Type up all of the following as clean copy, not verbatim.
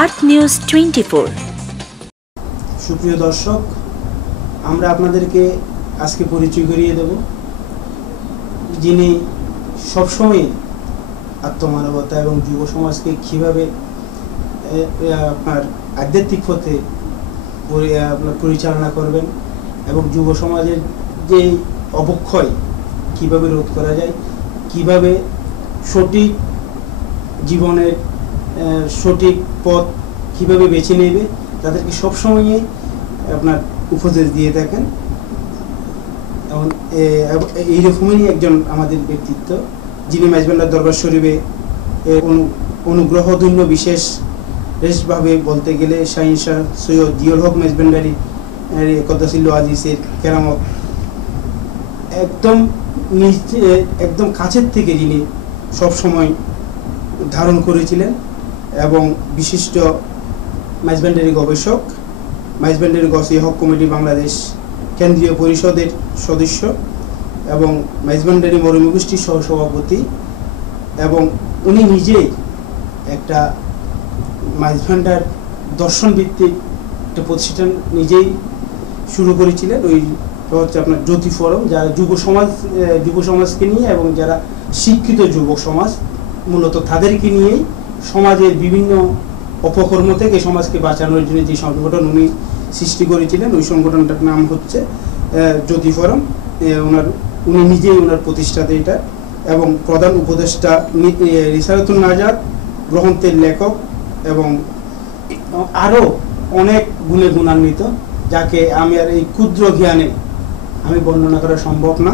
আর্থ news 24। সুপ্রিয় দর্শক, আমরা আপনাদেরকে আজকে পরিচয় করিয়ে দেব যিনি সবসময় আত্মমানবতা এবং যুব সমাজকে কীভাবে আপনার আধ্যাত্মিক পথে আপনার পরিচালনা করবেন এবং যুব সমাজের যে অবক্ষয় কীভাবে রোধ করা যায়, কিভাবে সঠিক জীবনের সঠিক পথ কীভাবে বেছে নেবে, তাদেরকে সবসময়ই আপনার উপদেশ দিয়ে থাকেন। এবং এইরকমই একজন আমাদের ব্যক্তিত্ব, যিনি মেজবান্ডার দরবার শরীফে অনুগ্রহধন্য বিশেষভাবে বলতে গেলে শাহিন শাহ সৈয়দ জিয়ল হক মেজবান্ডারি কদ্দাসিল্লু আজিজের কেরামত একদম কাছের থেকে যিনি সবসময় ধারণ করেছিলেন এবং বিশিষ্ট মেজবান্ডারি গবেষক, মেজবান্ডারি গসি হক কমিটি বাংলাদেশ কেন্দ্রীয় পরিষদের সদস্য এবং মেজবান্ডারি মরমী গোষ্ঠীর সহসভাপতি, এবং উনি নিজেই একটা মেজবান্ডার দর্শন ভিত্তিক একটা প্রতিষ্ঠান নিজেই শুরু করেছিলেন। ওই হচ্ছে আপনার জ্যোতি ফোরাম, যারা যুব সমাজকে নিয়ে এবং যারা শিক্ষিত যুবক সমাজ মূলত তাদেরকে নিয়েই সমাজের বিভিন্ন অপকর্ম থেকে সমাজকে বাঁচানোর জন্য যে সংগঠন উনি সৃষ্টি করেছিলেন, ওই সংগঠনটার নাম হচ্ছে জ্যোতি ফোরাম। উনি নিজেই ওনার প্রতিষ্ঠাতা এটা, এবং প্রধান উপদেষ্টা রিসালাতুন নাজাত গ্রন্থের লেখক এবং আরও অনেক গুণে গুণান্বিত, যাকে আমি আর এই ক্ষুদ্র জ্ঞানে আমি বর্ণনা করা সম্ভব না।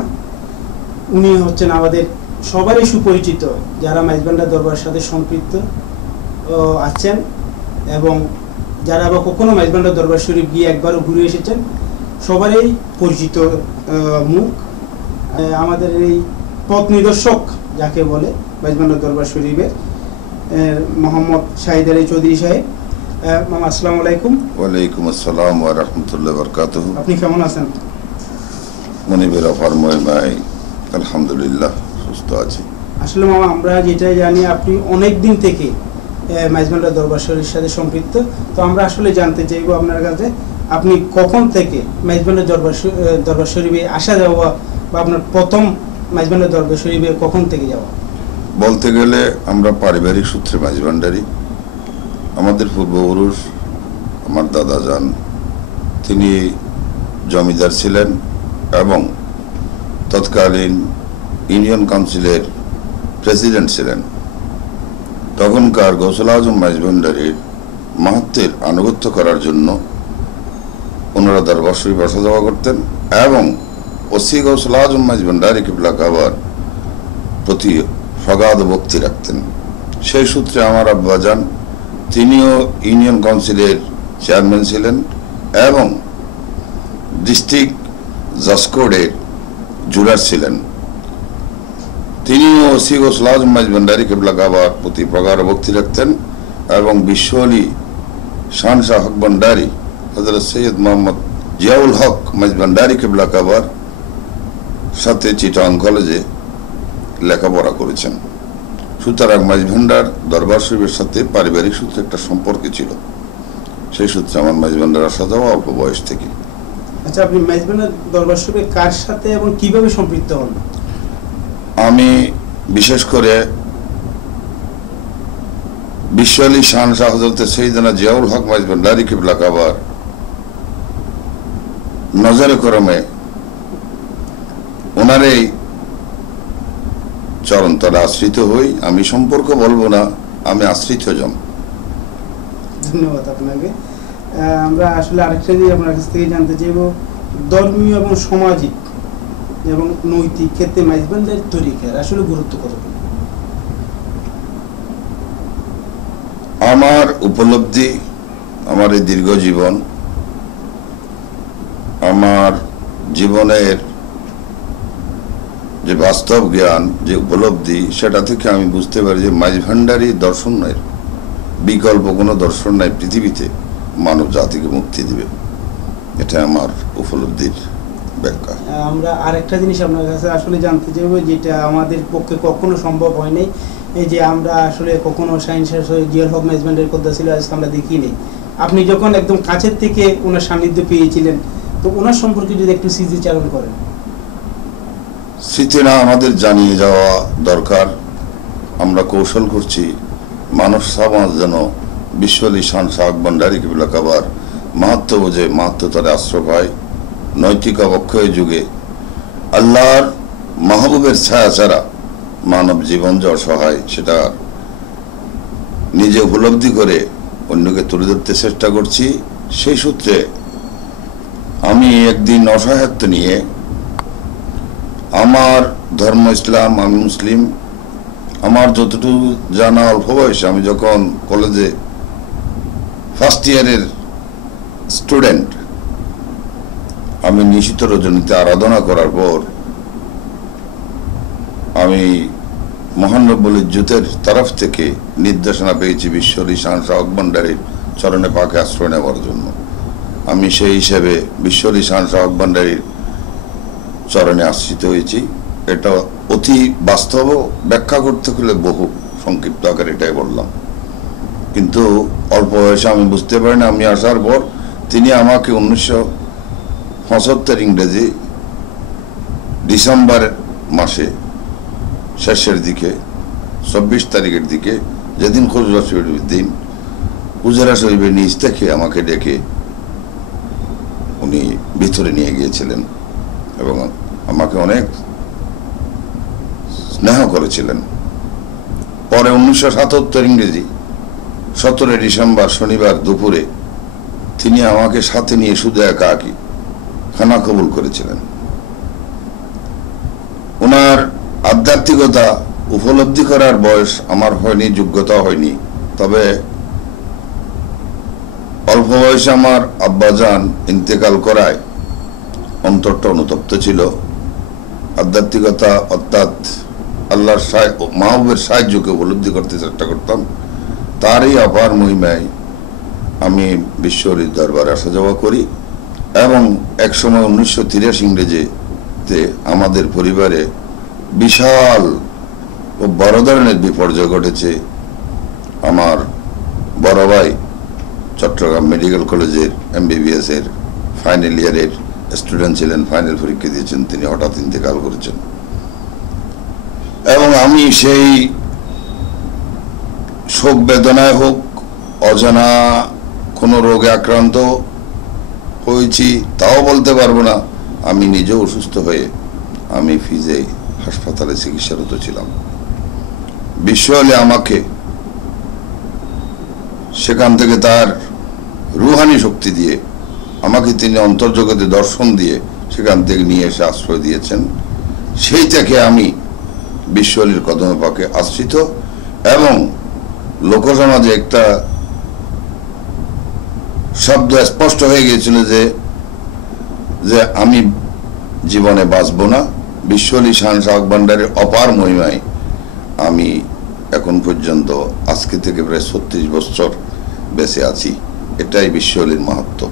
উনি হচ্ছেন আমাদের সবারই সুপরিচিত, যারা মেজবান্ডার দরবারের সাথে সম্পৃক্ত আছেন এবং যারা বা কখনো মেজবান্ডার দরবার শরীফ গিয়ে একবারও ঘুরে এসেছেন, সবারই পরিচিত মুখ। আমাদের এই পথ নিদর্শক যাকে বলে মেজবান্ডার দরবার শরীফের মোহাম্মদ শাহিদ আলী চৌধুরী সাহেব। মামা আসসালামু আলাইকুম। ওয়ালাইকুম আসসালাম ওয়া রাহমাতুল্লাহি ওয়া বারাকাতুহু। আপনি কেমন আছেন? মনিবের ফরমায় ভাই, আলহামদুলিল্লাহ সুস্থ আছি। আসলে মামা, আমরা যেটা জানি আপনি অনেক দিন থেকে মেজবান্ডার দরবার শরীফের সাথে সম্পৃক্ত, তো আমরা আসলে জানতে চাইবো আপনার কাছে আপনি কখন থেকে মেজবান্ডার দরবার শরীফে আসা যাওয়া, বা আপনার প্রথম মেজবান্ডার দরবার শরীফে কখন থেকে যাওয়া? বলতে গেলে আমরা পারিবারিক সূত্রে মেজবান্ডারি। আমাদের পূর্বপুরুষ আমার দাদা যান, তিনি জমিদার ছিলেন এবং তৎকালীন ইউনিয়ন কাউন্সিলের প্রেসিডেন্ট ছিলেন। তখনকার গৌসুল আজম মেজবান্ডারির মাহাত্মের আনুগত্য করার জন্য ওনারা দরবার শরীফ আসা যাওয়া করতেন এবং ওসি গৌসুল আজম মেজবান্ডারি কিবলা কাবার প্রতি সগাধ ভক্তি রাখতেন। সেই সূত্রে আমার আব্বা যান, তিনিও ইউনিয়ন কাউন্সিলের চেয়ারম্যান ছিলেন এবং ডিস্ট্রিক্ট জাসকোডের জুরার ছিলেন। তিনিও ওসি গৌসুল আজম মেজবান্ডারি কিবলা কাবার প্রতি প্রগাঢ় ভক্তি রাখতেন এবং বিশ্বলি শান শাহ হক ভান্ডারি হযরত সৈয়দ মোহাম্মদ জিয়াউল হক মেজবান্ডারি কিবলা কাবার সাথে চিটাং কলেজে লেখাপড়া করেছেন। সুতরাং মেজবান্ডার দরবার শরীফের সাথে পারিবারিক সূত্রে একটা সম্পর্ক ছিল। সেই সূত্রে আমার মেজবান্ডার আসা যাওয়া অল্প বয়স থেকে। আচ্ছা, আপনি মেজবান্ডার দরবার শরীফে কার সাথে এবং কিভাবে সম্পৃক্ত হন? আমি বিশেষ করে বিশ্বলি শান শাহ হযরত সৈয়দনা জিয়াউল হক মেজবান্ডারি কিবলা কাবার নজরে করমে ওনার এই চরণতলে আশ্রিত হই। আমি সম্পর্ক বলবো না, আমি আশ্রিত জন। ধন্যবাদ আপনাকে। আমরা আসলে আরেকটা দিয়ে আপনার কাছ থেকে জানতে চাইব, ধর্মীয় এবং সামাজিক এবং নৈতিক ক্ষেত্রে মেজবান্ডারি তরিকার আসলে গুরুত্ব কতটুকু? আমার উপলব্ধি, আমার এই দীর্ঘ জীবন, আমার জীবনের যে বাস্তব জ্ঞান, যে উপলব্ধি, সেটা থেকে আমি বুঝতে পারি যে মেজবান্ডারি দর্শনের বিকল্প কোনো দর্শন নাই পৃথিবীতে মানব জাতিকে মুক্তি দিবে। এটা আমার উপলব্ধির ব্যাখ্যা। আমরা আরেকটা জিনিস আপনার কাছে আসলে জানতে চাইবো, যেটা আমাদের পক্ষে কখনো সম্ভব হয়নি, এই যে আমরা আসলে কখনো জিয়াউল হক মেজবান্ডারি কদ্দাসিল আজকে আমরা দেখিনি। আপনি যখন একদম কাছের থেকে ওনার সান্নিধ্য পেয়েছিলেন, তো ওনার সম্পর্কে যদি একটু স্মৃতিচারণ করেন। স্মৃতি না আমাদের জানিয়ে যাওয়া দরকার। আমরা কৌশল করছি মানব সমাজ যেন বিশ্ব আলী শান শাহ হক ভান্ডারী কিবলা কাবার মাহাত্ম বোঝে, মাহাত্ম তারে আশ্রয় পায়। নৈতিক অবক্ষয় যুগে আল্লাহর মাহবুবের ছায়া ছাড়া মানব জীবন যে অসহায়, সেটা নিজে উপলব্ধি করে অন্যকে তুলে ধরতে চেষ্টা করছি। সেই সূত্রে আমি একদিন অসহায়ত্ব নিয়ে, আমার ধর্ম ইসলাম, আমি মুসলিম, আমার যতটুকু জানা অল্প বয়সে, আমি যখন কলেজে ফার্স্ট ইয়ারের স্টুডেন্ট, আমি নিশিত রজনীতে আরাধনা করার পর আমি মহান রব্বুল ইজ্জতের তরফ থেকে নির্দেশনা পেয়েছি বিশ্ব আলী শান শাহ হক ভান্ডারীর চরণে পাকে আশ্রয় নেওয়ার জন্য। আমি সেই হিসেবে বিশ্ব আলী শান শাহ হক ভান্ডারীর চরণে আশ্রিত হয়েছি। এটা অতি বাস্তব, ব্যাখ্যা করতে গেলে বহু সংক্ষিপ্ত আকারে এটাই বললাম। কিন্তু অল্প বয়সে আমি বুঝতে পারি না। আমি আসার পর তিনি আমাকে 1975 ইংরেজি ডিসেম্বর মাসে শেষের দিকে 24 তারিখের দিকে, যেদিন খুজরা শরীফের দিন, উজারা শরীফের নিচ থেকে আমাকে ডেকে উনি ভিতরে নিয়ে গিয়েছিলেন এবং আমাকে অনেক স্নেহ করেছিলেন। পরে 1977 ইংরেজি 17 ডিসেম্বর শনিবার দুপুরে তিনি আমাকে সাথে নিয়ে শুধু একাকী খানা কবুল করেছিলেন। ওনার আধ্যাত্মিকতা উপলব্ধি করার বয়স আমার হয়নি, যোগ্যতা হয়নি। তবে অল্প বয়সে আমার আব্বাজান ইন্তেকাল করায় অন্তরটা অনুতপ্ত ছিল। আধ্যাত্মিকতা অর্থাৎ আল্লাহর মাহবুবের সাহায্যকে উপলব্ধি করতে চেষ্টা করতাম। তারই অপার মহিমায় আমি বিশ্ব আলীর দরবারে আসা যাওয়া করি এবং একসময় 1983 ইংরেজিতে আমাদের পরিবারে বিশাল ও বড় ধরনের বিপর্যয় ঘটেছে। আমার বড় ভাই চট্টগ্রাম মেডিকেল কলেজের MBBS এর ফাইনাল ইয়ারের স্টুডেন্ট ছিলেন, ফাইনাল পরীক্ষা দিয়েছেন, তিনি হঠাৎ ইন্তেকাল করেছেন এবং আমি সেই শোক বেদনায় হোক, অজানা কোনো রোগে আক্রান্ত হয়েছি তাও বলতে পারবো না। আমি নিজেও অসুস্থ হয়ে আমি ফিজে হাসপাতালে চিকিৎসারত ছিলাম। বিশ্ব আলী আমাকে সেখান থেকে তার রুহানি শক্তি দিয়ে আমাকে তিনি অন্তর্জগতে দর্শন দিয়ে সেখান থেকে নিয়ে এসে আশ্রয় দিয়েছেন। সেই থেকে আমি বিশ্ব আলীর কদমে পাকে আশ্রিত এবং লোকসমাজে একটা শব্দ স্পষ্ট হয়ে গিয়েছিল যে আমি জীবনে বাঁচব না। বিশ্ব আলী শান শাহ হক ভান্ডারীর অপার মহিমায় আমি এখন পর্যন্ত আজকে থেকে প্রায় 36 বছর বেঁচে আছি। এটাই বিশ্ব আলীর মাহাত্ম্য।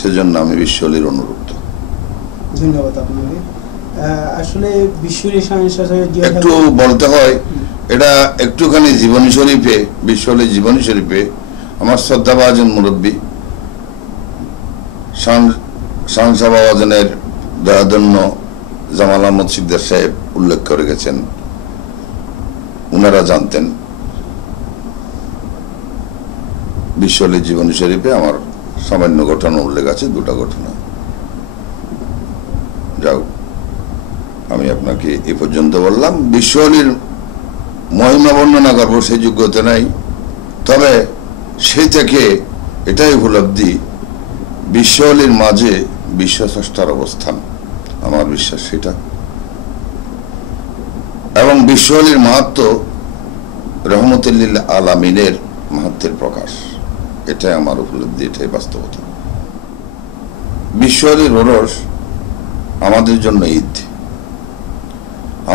সেজন্য আমি বিশ্ব আলীর অনুরক্ত। ধন্যবাদ আপনাকে। আসলে বিশ্ব আলী শান শাহ একটু বলতে হয়, এটা একটুখানি জীবনী শরীফে, বিশ্ব আলীর জীবনী শরীফে আমার শ্রদ্ধাভাজন মুরব্বী শান শাহ বাবাজানের দয়াধন্য জামাল আহমদ সিকদার সাহেব উল্লেখ করে গেছেন। উনারা জানতেন বিশ্ব আলীর জীবনী শরীফে আমার সামান্য ঘটনা উল্লেখ আছে, 2টা ঘটনা। যাও, আমি আপনাকে এ পর্যন্ত বললাম। বিশ্ব আলীর মহিমা বর্ণনা করবো সেই যোগ্যতা নাই, তবে সেই থেকে এটাই উপলব্ধি বিশ্ব আলীর মাঝে বিশ্বস্রষ্টার অবস্থান, আমার বিশ্বাস সেটা। এবং বিশ্ব আলীর মাহাত্ম্য রহমতুল্লিল আলামিনের মাহাত্ম্যের প্রকাশ, এটাই আমার উপলব্ধি, এটাই বাস্তবতা। বিশ্ব আলীর ওরস আমাদের জন্য ঈদ,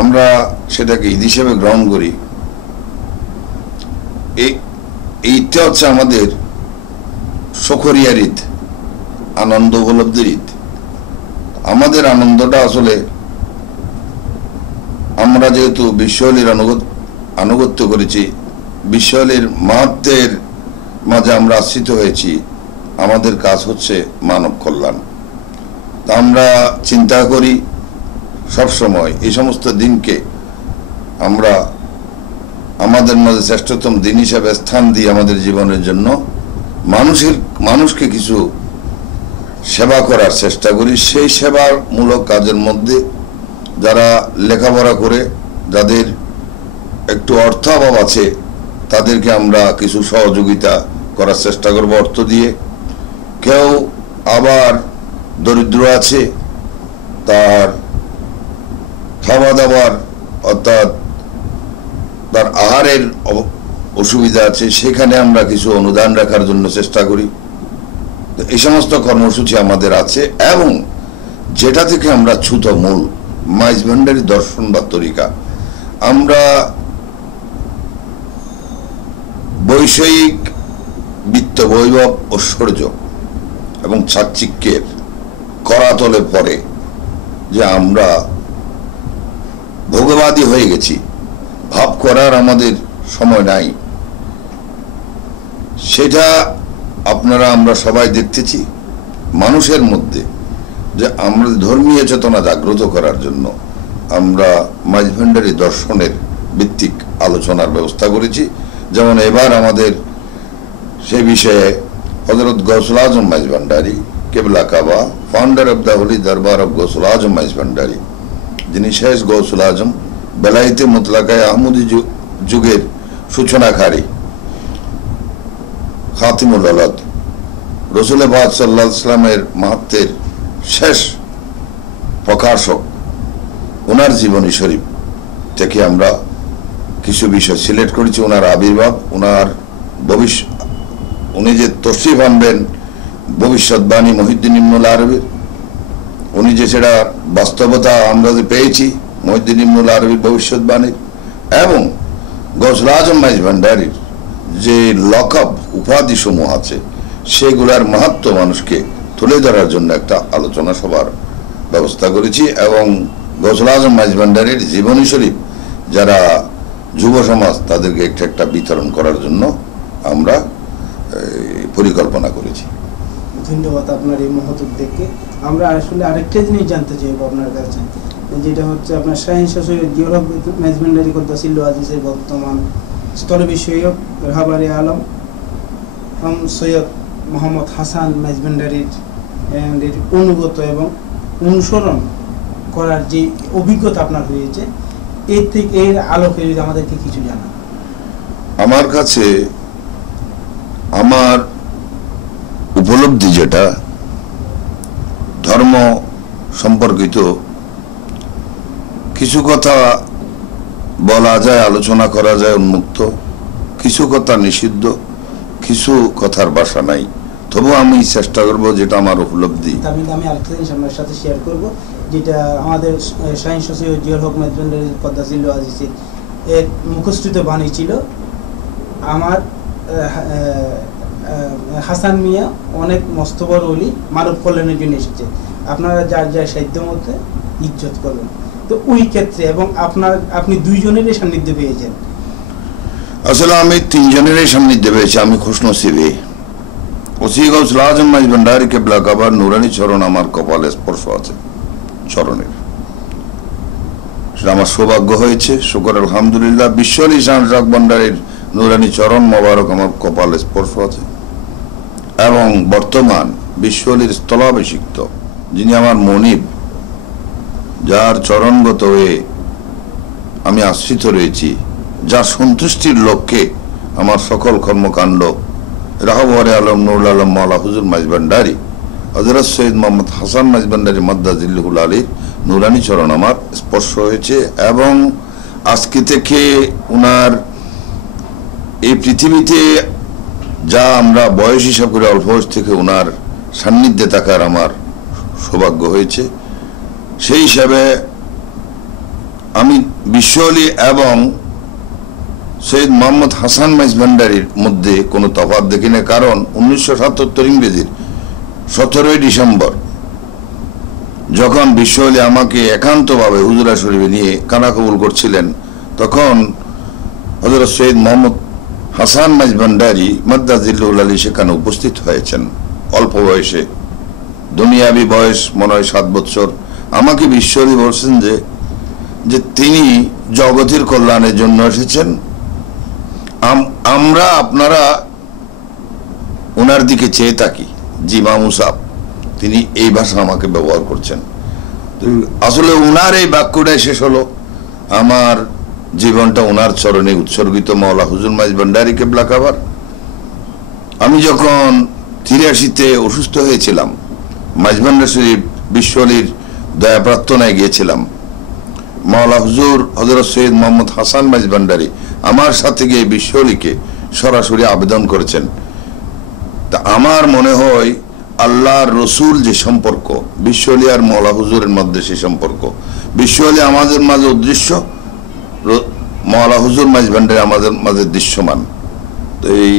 আমরা সেটাকে ঈদ হিসেবে গ্রহণ করি। এই ঈদটা হচ্ছে আমাদের শকরিয়ার ঈদ, আনন্দ উপলব্ধির ঈদ। আমাদের আনন্দটা আসলে আমরা যেহেতু বিশ্বলীর আনুগত্য করেছি, বিশ্বলীর মাহাত্মের মাঝে আমরা আশ্রিত হয়েছি, আমাদের কাজ হচ্ছে মানব কল্যাণ। তা আমরা চিন্তা করি সব সময় এই সমস্ত দিনকে আমরা আমাদের মাঝে শ্রেষ্ঠতম দিন হিসাবে স্থান দিই আমাদের জীবনের জন্য। মানুষকে কিছু সেবা করার চেষ্টা করি। সেই সেবামূলক কাজের মধ্যে যারা লেখাপড়া করে, যাদের একটু অর্থাভাব আছে, তাদেরকে আমরা কিছু সহযোগিতা করার চেষ্টা করব অর্থ দিয়ে। কেউ আবার দরিদ্র আছে, তার খাওয়া দাওয়ার অর্থাৎ তার আহারের অসুবিধা আছে, সেখানে আমরা কিছু অনুদান রাখার জন্য চেষ্টা করি। এই সমস্ত কর্মসূচি আমাদের আছে, এবং যেটা থেকে আমরা ছুত মূল মাইজভান্ডারি দর্শন বা তরিকা, আমরা বৈষয়িক বিত্ত বৈভব ঐশ্বর্য এবং চাকচিক্যের করাতলে পড়ে যে আমরা ভোগবাদী হয়ে গেছি, ভাব করার আমাদের সময় নাই, সেটা আমরা সবাই দেখতেছি মানুষের মধ্যে। যে আমরা ধর্মীয় চেতনা জাগ্রত করার জন্য আমরা মাইজভান্ডারি দর্শনের ভিত্তিক আলোচনার ব্যবস্থা করেছি। যেমন এবার আমাদের সেই বিষয়ে হযরত গৌসুল আজম মাইজভান্ডারি কেবলা কাবা, ফাউন্ডার অব দ্য হোলি দরবার অব গৌসুল আজম মাইজভান্ডারি, যিনি শেষ গৌসুল আজম, বেলায়েতে মুতলাকায় আহমদি যুগের সূচনাকারী, খাতিমুল আওলাদ, রসুল পাক সাল্লাল্লাহু আলাইহি ওয়াসাল্লামের মাহাত্মের শেষ প্রকাশক, ওনার জীবনী শরীফ থেকে আমরা কিছু বিষয় সিলেক্ট করেছি। ওনার আবির্ভাব, ওনার উনি যে তশরিফ আনবেন ভবিষ্যৎবাণী মহিউদ্দিন ইবনুল আরবির, উনি যে সেটা বাস্তবতা আমরা যে পেয়েছি মহিউদ্দিন ইবনুল আরবির ভবিষ্যৎবাণীর, এবং গৌসুল আজম মাইজভান্ডারির যে লকব উপাধি সমূহ আছে, সেগুলার মাহাত্ম্য মানুষকে তুলে ধরার জন্য একটা আলোচনা সভার ব্যবস্থা করেছি। এবং গৌসুল আজম মাইজভান্ডারির জীবনী শরীফ যারা যুব সমাজ, তাদেরকে একটা বিতরণ করার জন্য আমরা পরিকল্পনা করেছি। ধন্যবাদ আপনার এই মহৎ উদ্যোগকে। আমরা আসলে আরেকটা জিনিস জানতে চাইব আপনার কাছে, যেটা হচ্ছে আপনার শাহীন শাহ সৈয়দ জিয়াউল হক মাইজভান্ডারি কদ্দাসিল্লাহু আজিজের বর্তমান স্থল বিষয়ক রাহবারে আলম সৈয়দ মোহাম্মদ হাসান মাইজভান্ডারির অনুগত এবং অনুসরণ করার যে অভিজ্ঞতা আপনার হয়েছে, এর আলোকে যদি আমাদেরকে কিছু জানান। আমার কাছে আমার উপলব্ধি যেটা ধর্ম সম্পর্কিত, কিছু কথা বলা যায়, আলোচনা করা যায় উন্মুক্ত, কিছু কথা নিষিদ্ধ, কিছু কথার ভাষা নাই। তবু আমি চেষ্টা করব যেটা আমার উপলব্ধি। আমি আরেকটা জিনিস আপনার সাথে শেয়ার করব, যেটা আমাদের শাহীন শাহ সৈয়দ জিয়াউল হক মাইজভান্ডারি কদ্দাসিল্লাহু আজিজের এর মুখস্থিত বাণী ছিল, আমার হাসান মিয়া অনেক মস্ত বড় ওলি, মানব কল্যাণের জন্য এসেছে, আপনারা যার যার সাহিত্য মধ্যে ইজ্জত করবেন। তো ওই ক্ষেত্রে এবং আপনি দুইজনেরই সান্নিধ্য পেয়েছেন। আসলে আমি তিনজনেরই সান্নিধ্য পেয়েছি। আমি খুশনসিবে ওসি গৌসুল আজম মাইজভান্ডারি কেবলা কাবার নুরানি চরণ আমার কপালে স্পর্শ আছে, চরণের, সেটা আমার সৌভাগ্য হয়েছে। শুকর আলহামদুলিল্লাহ। বিশ্বলী শাহীন শাহ ভান্ডারীর নুরানি চরণ মোবারক আমার কপালে স্পর্শ আছে। এবং বর্তমান বিশ্বলীর স্থলাভিষিক্ত যিনি আমার মনিব, যার চরণগত হয়ে আমি আশ্রিত রয়েছি, যার সন্তুষ্টির লক্ষ্যে আমার সকল কর্মকাণ্ড, রাহবারে আলম নুরুল আলম মাওলা হুজুর মাইজভান্ডারি হযরত সৈয়দ মোহাম্মদ হাসান মাইজভান্ডারি মাদ্দাজিল্লাহুল আলীর নুরানি চরণ আমার স্পর্শ হয়েছে। এবং আজকে থেকে উনার এই পৃথিবীতে যা আমরা বয়স হিসাব করে অল্প বয়স থেকে উনার সান্নিধ্যে থাকার আমার সৌভাগ্য হয়েছে। সেই হিসাবে আমি বিশ্বলী এবং সৈয়দ মোহাম্মদ হাসান মাইজভান্ডারির মধ্যে কোনো তফাৎ দেখি না। কারণ 1977 ইংরেজির 17ই ডিসেম্বর যখন বিশ্বলি আমাকে একান্তভাবে হুজুরা শরীফে নিয়ে কানা কবুল করছিলেন, তখন হযরত সৈয়দ মোহাম্মদ হাসান মাইজভান্ডারী মাদ্দাজিল্লুহুল আলী সেখানে উপস্থিত হয়েছেন। অল্প বয়সে, দুনিয়াবি বয়স মনে হয় 7 বছর। আমাকে বিশ্বলি বলছেন যে তিনি জগতের কল্যাণের জন্য এসেছেন, আমরা আপনারা ওনার দিকে চেয়ে থাকি। জি মামু সাহেব, তিনি এই ভাষা আমাকে ব্যবহার করছেন। আসলে ওনার এই বাক্যটাই শেষ হলো। আমার জীবনটা ওনার চরণে উৎসর্গিত। মাওলা হুজুর মাইজভান্ডারী কেবলা কাবার। আমি যখন 83-তে অসুস্থ হয়েছিলাম, মাইজভান্ডারী শরীফ বিশ্বলির দয়া প্রার্থনায় গিয়েছিলাম। মাওলা হুজুর হযরত সৈয়দ মোহাম্মদ হাসান মাইজভান্ডারী আমার সাথে গিয়ে বিশ্বলিকে সরাসরি আবেদন করেছেন। তা আমার মনে হয় আল্লাহর রসুল যে সম্পর্ক বিশ্বলি আর মাওলা হুজুরের মধ্যে, সে সম্পর্ক বিশ্বলি আমাদের মাঝে অদৃশ্য, মাওলা হুজুর মাইজভান্ডারী আমাদের মাঝে দৃশ্যমান। তো এই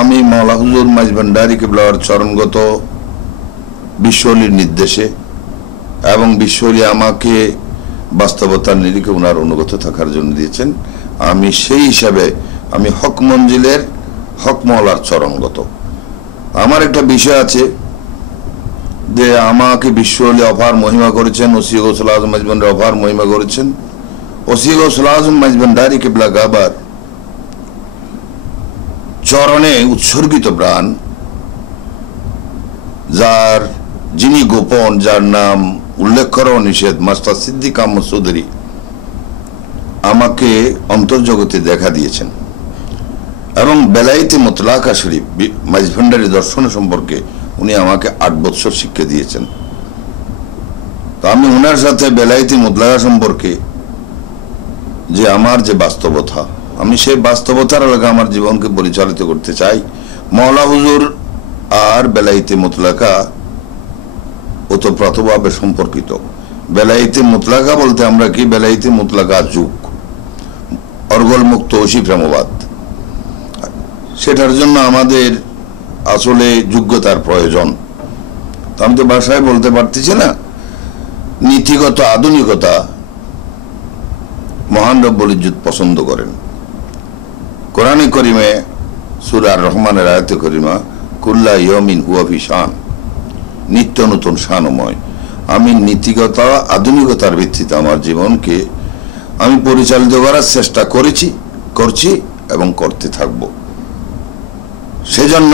আমি মাওলা হুজুর মাইজভান্ডারী কেবলার চরণগত বিশ্বলির নির্দেশে, এবং বিশ্বলি আমাকে বাস্তবতার নিরিখে ওনার অনুগত থাকার জন্য দিয়েছেন। আমি সেই হিসাবে আমি হক মঞ্জিলের হক মাওলার চরণগত। আমার একটা বিষয় আছে যে আমাকে বিশ্বলি অপার মহিমা করেছেন, ওসি গৌসুল আজম মাইজভান্ডারী অপার মহিমা করেছেন। ওসি গৌসুল আজম মাইজভান্ডারী কেবলা কাবার চরণে উৎসর্গিত প্রাণ, যিনি গোপন, যার নাম উল্লেখ করা নিষেধ, মাস্টার সিদ্দিক আহমদ চৌধুরী আমাকে অন্তর্জগতে দেখা দিয়েছেন এবং বেলায়েতে মুতলাকা শরীফ মাইজভান্ডারী দর্শন সম্পর্কে উনি আমাকে 8 বছর শিক্ষা দিয়েছেন। তো আমি ওনার সাথে বেলায়েতে মুতলাকা সম্পর্কে যে আমার যে বাস্তবতা, আমি সেই বাস্তবতার আলোকে আমার জীবনকে পরিচালিত করতে চাই। মাওলা হুজুর আর বেলায়েতে মুতলাকা ওতপ্রোতভাবে সম্পর্কিত। বেলায়েতে মুতলাকা বলতে আমরা কি, বেলায়েতে মুতলাকা যুগ, অর্গল মুক্ত ওসি প্রেমবাদ, সেটার জন্য আমাদের আসলে যোগ্যতার প্রয়োজন। আমি তো ভাষায় বলতে পারতেছি না। নীতিগত আধুনিকতা মহান রব্বুল ইজ্জত পছন্দ করেন। কোরআনে করিমে সূরা আর রহমানের আয়াতে করিমা, কুল্লা ইয়াউমিন হুয়া ফি শান, নিত্য নতুন শানময়। আমি নীতিগত আধুনিকতার ভিত্তিতে আমার জীবনকে আমি পরিচালিত করার চেষ্টা করছি এবং করতে থাকব। সেজন্য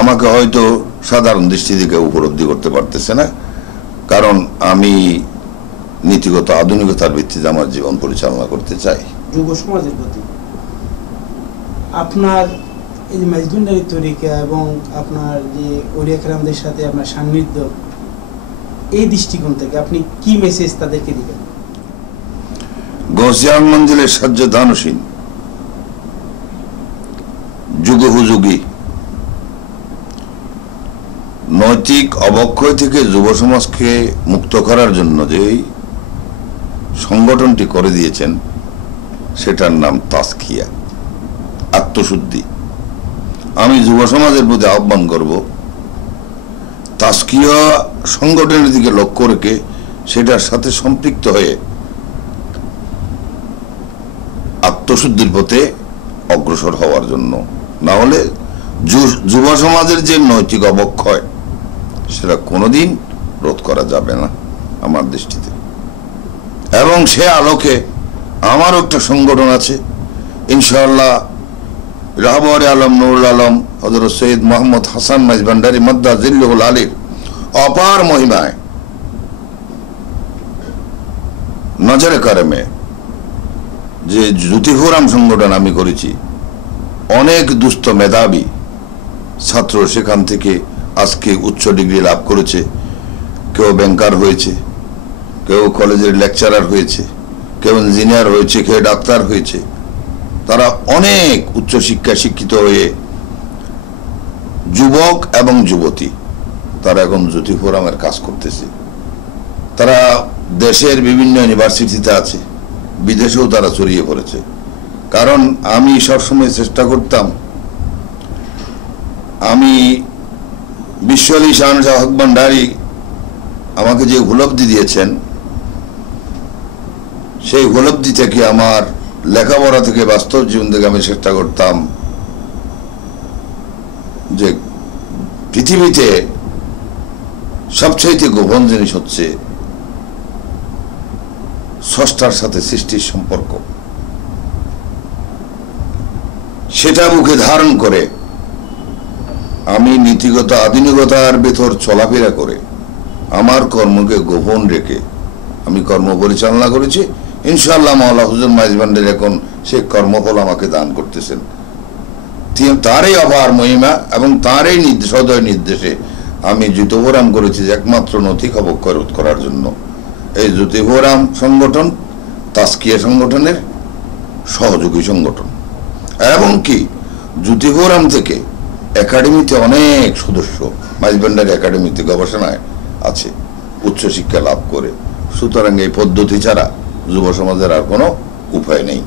আমাকে হয়তো সাধারণ দৃষ্টি থেকে উপলব্ধি করতে পারতেছে না, কারণ আমি নীতিগত আধুনিকতার ভিত্তিতে আমার জীবন পরিচালনা করতে চাই। যুব সমাজের প্রতি আপনার এই যে মাইজভান্ডারী তরিকা এবং আপনার যে ওলিয়া কেরামদের সাথে আপনার সান্নিধ্য, এই দৃষ্টিকোণ থেকে আপনি কি মেসেজ তাদেরকে দিবেন? গৌসিয়া মঞ্জিলের সাজ্জাদানসীন যুগোপযোগী নৈতিক অবক্ষয় থেকে যুব সমাজকে মুক্ত করার জন্য যে সংগঠনটি করে দিয়েছেন, সেটার নাম তাজকিয়া, আত্মশুদ্ধি। আমি যুব সমাজের প্রতি আহ্বান করব, তাজকিয়া সংগঠনের দিকে লক্ষ্য রেখে সেটার সাথে সম্পৃক্ত হয়ে আত্মশুদ্ধির পথে অগ্রসর হওয়ার জন্য। না হলে যুব সমাজের যে নৈতিক অবক্ষয়, সেটা কোনোদিন রোধ করা যাবে না আমার দৃষ্টিতে। এবং সে আলোকে আমারও একটা সংগঠন আছে, ইনশাআল্লাহ রাহবরে আলম নুরুল আলম হযরত সৈয়দ মোহাম্মদ হাসান মাইজভান্ডারী মাদ্দাজিল্লুহুল আলীর অপার মহিমায় নজরে কারেমে যে জ্যোতি ফোরাম সংগঠন আমি করেছি, অনেক দুস্থ মেধাবী ছাত্র সেখান থেকে আজকে উচ্চ ডিগ্রি লাভ করেছে। কেউ ব্যাংকার হয়েছে, কেউ কলেজের লেকচারার হয়েছে, কেউ ইঞ্জিনিয়ার হয়েছে, কেউ ডাক্তার হয়েছে। তারা অনেক উচ্চ শিক্ষায় শিক্ষিত হয়ে যুবক এবং যুবতী, তারা এখন জ্যোতি ফোরামের কাজ করতেছে। তারা দেশের বিভিন্ন ইউনিভার্সিটিতে আছে, বিদেশেও তারা ছড়িয়ে পড়েছে। কারণ আমি সবসময় চেষ্টা করতাম, আমি বিশ্বলি শাহজাহান হক ভান্ডারী আমাকে যে উপলব্ধি দিয়েছেন, সেই উপলব্ধি থেকে আমার লেখাপড়া থেকে বাস্তব জীবন থেকে আমি চেষ্টা করতাম যে পৃথিবীতে সবচাইতে গোপন জিনিস হচ্ছে স্রষ্টার সাথে সৃষ্টির সম্পর্ক। সেটা মুখে ধারণ করে আমি নীতিগত আধুনিকতার ভেতর চলাফেরা করে আমার কর্মকে গোপন রেখে আমি কর্ম পরিচালনা করেছি। ইনশাআল্লাহ মাওলা হুজুর মাইজ ভান্ডারী এখন সেই কর্মফল আমাকে দান করতেছেন। তারই অপার মহিমা এবং তারই সদয় নির্দেশে আমি জুতো ফোরাম করেছি একমাত্র নথি খবর রোধ করার জন্য। এই জুতো ফোরাম সংগঠন তাস্কিয়া সংগঠনের সহযোগী সংগঠন, এবং কি জুতো ফোরাম থেকে একাডেমিতে অনেক সদস্য মাইজ ভান্ডারী একাডেমিতে গবেষণায় আছে, উচ্চশিক্ষা লাভ করে। সুতরাং এই পদ্ধতি ছাড়া যুব সমাজের আর কোনো উপায় নেই।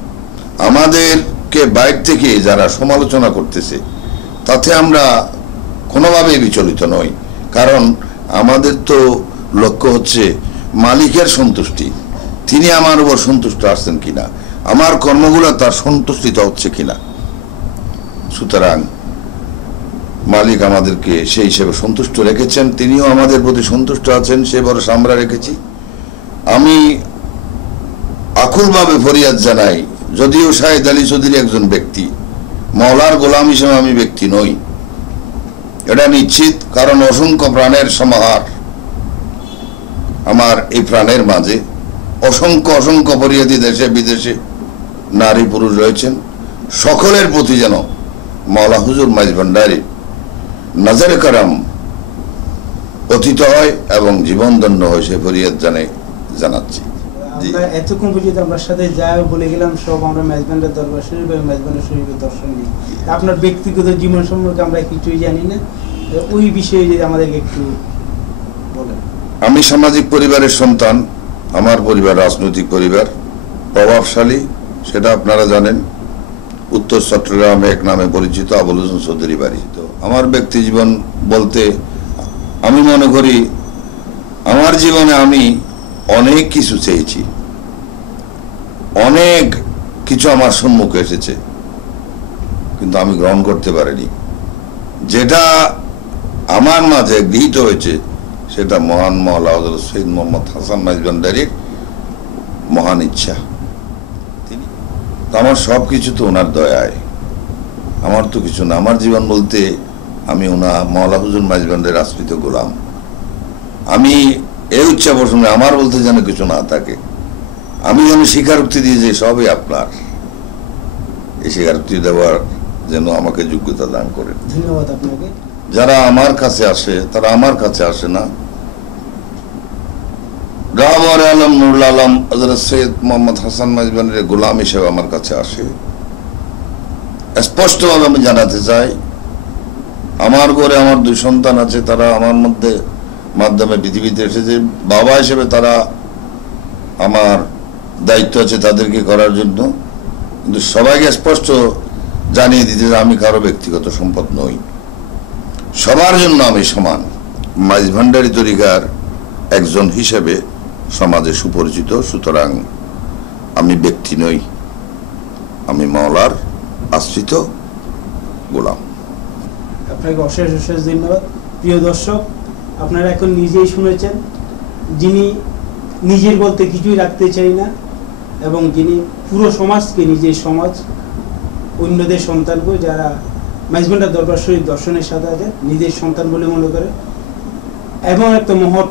আমাদেরকে বাইরে থেকে যারা সমালোচনা করতেছে তাতে আমরা কোনোভাবেই বিচলিত নই, কারণ আমাদের তো লক্ষ্য হচ্ছে মালিকের সন্তুষ্টি। তিনি আমার উপর সন্তুষ্ট আসছেন কিনা, আমার কর্মগুলো তার সন্তুষ্টিত হচ্ছে কিনা। সুতরাং মালিক আমাদেরকে সেই হিসেবে সন্তুষ্ট রেখেছেন, তিনিও আমাদের প্রতি সন্তুষ্ট আছেন, সে ভরসা আমরা রেখেছি। আমি আকুলভাবে ফরিয়াদ জানাই, যদিও শাহেদ আলী চৌধুরী একজন ব্যক্তি, মাওলার গোলাম হিসেবে আমি ব্যক্তি নই, এটা নিশ্চিত। কারণ অসংখ্য প্রাণের সমাহার আমার এই প্রাণের মাঝে, অসংখ্য অসংখ্য ফরিয়াদি দেশে বিদেশে নারী পুরুষ রয়েছেন। সকলের প্রতি যেন মাওলা হুজুর মাইজ ভান্ডারী নজরে করম অতীত হয় এবং জীবনদণ্ড হয়, সে ফরিয়াদ জানাচ্ছি। এতক্ষণ পর্যন্ত আমার সাথে যা বলে গেলাম সব আমরা মাইজ ভান্ডারী দরবার শরীফ এবং মাইজ ভান্ডারী শরীফের দর্শন নিই। আপনার ব্যক্তিগত জীবন সম্পর্কে আমরা কিছুই জানি না, ওই বিষয়ে যদি আমাদেরকে একটু বলেন। আমি সামাজিক পরিবারের সন্তান, আমার পরিবার রাজনৈতিক পরিবার, প্রভাবশালী, সেটা আপনারা জানেন। উত্তর চট্টগ্রামে এক নামে পরিচিত আবুল হোসেন চৌধুরী বাড়ি। তো আমার ব্যক্তি জীবন বলতে আমি মনে করি আমার জীবনে আমি অনেক কিছু চেয়েছি, অনেক কিছু আমার সম্মুখে এসেছে, কিন্তু আমি গ্রহণ করতে পারিনি। যেটা আমার মাঝে গৃহীত হয়েছে সেটা মহান মাওলা হযরত সৈয়দ মোহাম্মদ হাসান মাইজ ভান্ডারীর মহান ইচ্ছা। আমার সব কিছু তো ওনার দয়ায়, আমার তো কিছু না। আমার জীবন বলতে আমি মাওলা হুজুর মাইজ ভান্ডারীর আশ্রিত গোলাম। আমি এই উচ্চা পোষণ আমার বলতে যেন কিছু না থাকে, আমি যেন স্বীকারোক্তি দিয়ে যে সবই আপনার, এই স্বীকারোক্তি দেওয়ার যেন আমাকে যোগ্যতা দান করেন। ধন্যবাদ আপনাকে। যারা আমার কাছে আসে তারা আমার কাছে আসে না, রাহবর আলম নুরুল আলম হযরত সৈয়দ মোহাম্মদ হাসান মাইজ ভান্ডারীর গোলাম হিসেবে আমার কাছে আসে। স্পষ্টভাবে আমি জানাতে চাই, আমার ঘরে আমার 2 সন্তান আছে, তারা আমার মাধ্যমে পৃথিবীতে এসেছে। বাবা হিসেবে তারা আমার দায়িত্ব আছে তাদেরকে করার জন্য, কিন্তু সবাইকে স্পষ্ট জানিয়ে দিতে যে আমি কারো ব্যক্তিগত সম্পদ নই, সবার জন্য আমি সমান। মাইজ ভান্ডারী তরিকার একজন হিসেবে সমাজে সুপরিচিত। সুতরাং আমি ব্যক্তি নই, আমি মাওলার আশ্রিত গোলাম। আপনাকে অশেষ অশেষ ধন্যবাদ। প্রিয় দর্শক, আপনারা এখন নিজেই শুনেছেন, যিনি নিজের বলতে কিছুই রাখতে চাই না এবং যিনি পুরো সমাজকে নিজের সমাজ, অন্যদের সন্তানকে যারা মাইজ ভান্ডারী দরবার শরীফ দর্শনের সাথে আছে নিজের সন্তান বলে মনে করে, এবং একটা মহৎ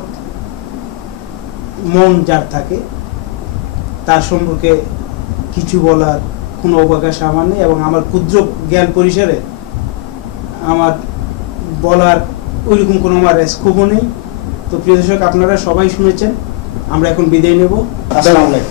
মন যার থাকে, তার সম্পর্কে কিছু বলার কোনো অবকাশ আমার নেই, এবং আমার ক্ষুদ্র জ্ঞান পরিসরে আমার বলার ওইরকম কোনো আমার স্কোপও নেই। তো প্রিয় দর্শক, আপনারা সবাই শুনেছেন, আমরা এখন বিদায় নেব। আসসালামু আলাইকুম।